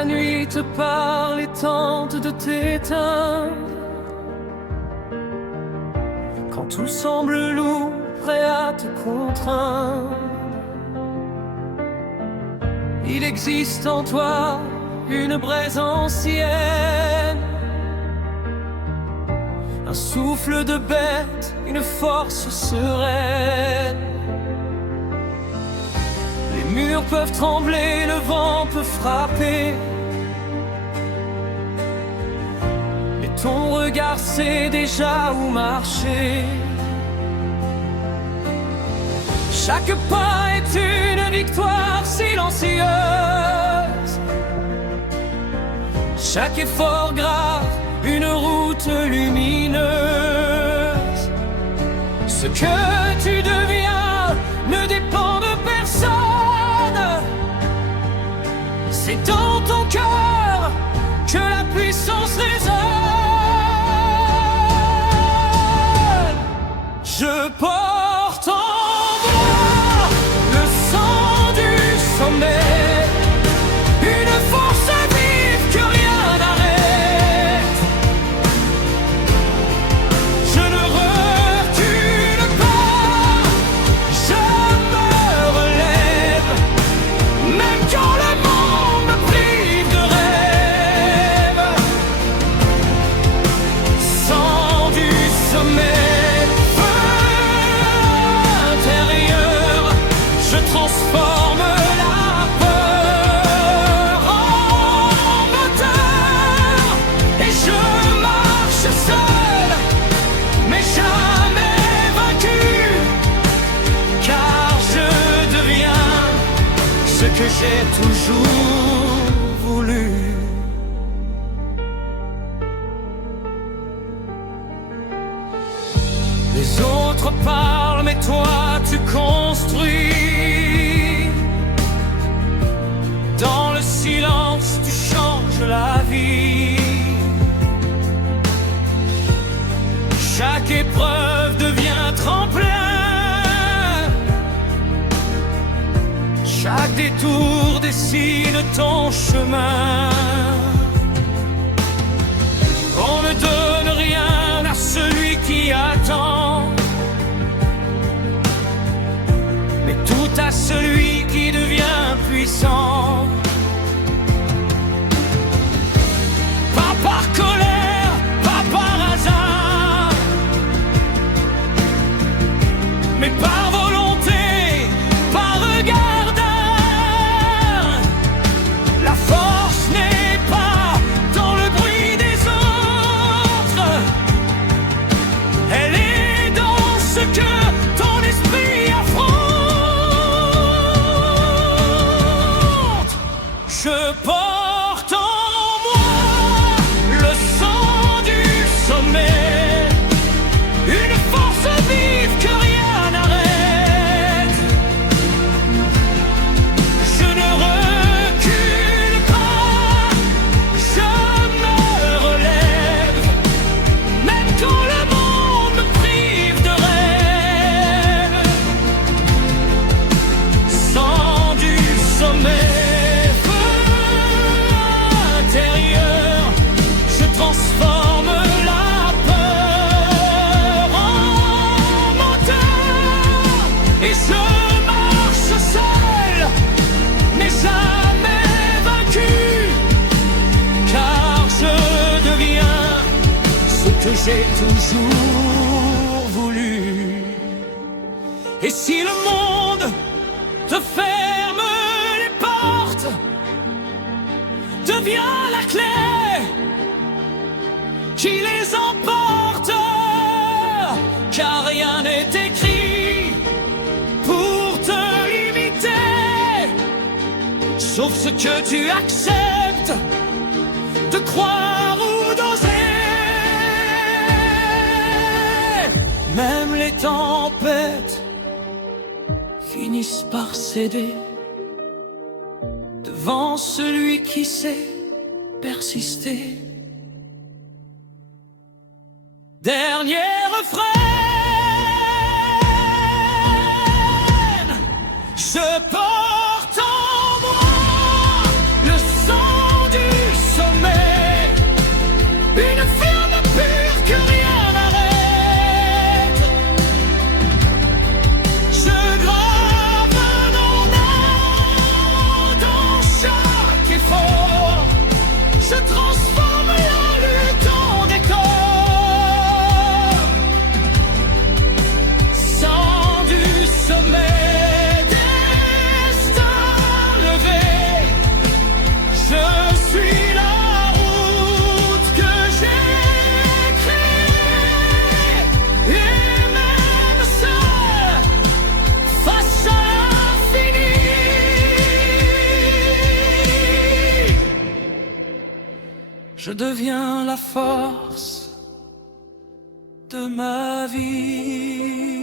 la nuit te parle et tente de t'éteindre, quand tout semble lourd, prêt à te contraindre, il existe en toi une braise ancienne, un souffle de bête, une force sereine. Les murs peuvent trembler, le vent peut frapper, mais ton regard sait déjà où marcher. Chaque pas est une victoire silencieuse, chaque effort grave, une route lumineuse. Ce que tu deviens ne dépend de personne, c'est dans ton cœur que la puissance résonne. Je porte en moi le sang du sommet, une force vive que rien n'arrête. Je ne recule pas, je me relève, même quand le monde me prive de rêve. Sang du sommet, feu intérieur, je transforme la peur en moteur, et je marche seul, mais jamais vaincu, car je deviens ce que j'ai toujours voulu. Les autres parlent, mais toi tu construis. Dans le silence, tu changes la vie. Chaque épreuve devient tremplin, chaque détour dessine ton chemin. On ne donne rien à celui qui attend, mais tout à celui qui devient puissant. Pas par colère, pas par hasard, mais par volonté, par regard d'un. La force n'est pas dans le bruit des autres, elle est dans ce que ton esprit affronte. Je porte en moi le sang du sommet, une force vive que rien n'arrête. Je ne recule pas, je me relève, même quand le monde me prive de rêve. Sang du sommet, feu intérieur, je transforme la peur en moteur, et je marche seul, mais jamais vaincu, car je deviens ce que j'ai toujours voulu. Et si le monde te ferme les portes, deviens la clé qui les emporte, car rien n'est écrit pour te limiter, sauf ce que tu acceptes de croire ou d'oser. Même les tempêtes finissent par céder devant celui qui sait persister. Dernier refrain, je porte en moi le sang du je deviens la force de ma vie.